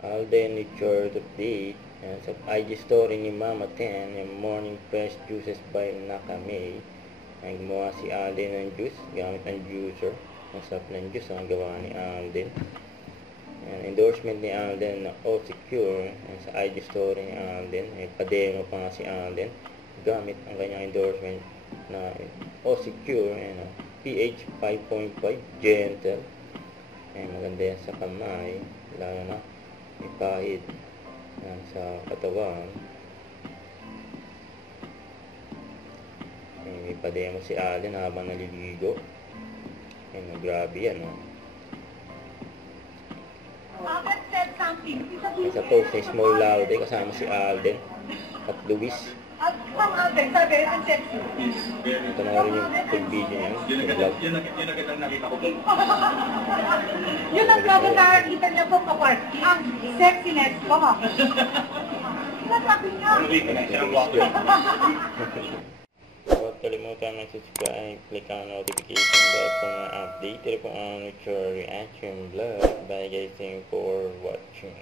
Alden with short update. Yan, sa IG story ni Mama Ten, yung morning fresh juices by Nakame. Ang gumawa si Alden ng juice gamit ng juicer. Ang sarap ng juice ang gawa ni Alden. Yan, endorsement ni Alden na All Secure. Yan, sa IG story ni Alden. May pademo pa nga si Alden gamit ang kanyang endorsement na All Secure. Yan, pH 5.5 gentle. Yan, maganda yan sa kamay, lalo na may pahid yan, sa katawan. Yan, may pademo si Allen habang naliligo. Yan, grabe yan, no? Sa post ni Small Laude kasama si Alden at Luis. Ito na rin yung full video niya, yung vlog. Yun ang nakita ko. Yun ang nakakita niya po kapag ang sexiness ko. Nasabi niya. Huwag kalimutan mag-subscribe, click ang notification bell for mga update. Ito po ang Nature Reaction Vlog. Bye guys, thank you for watching.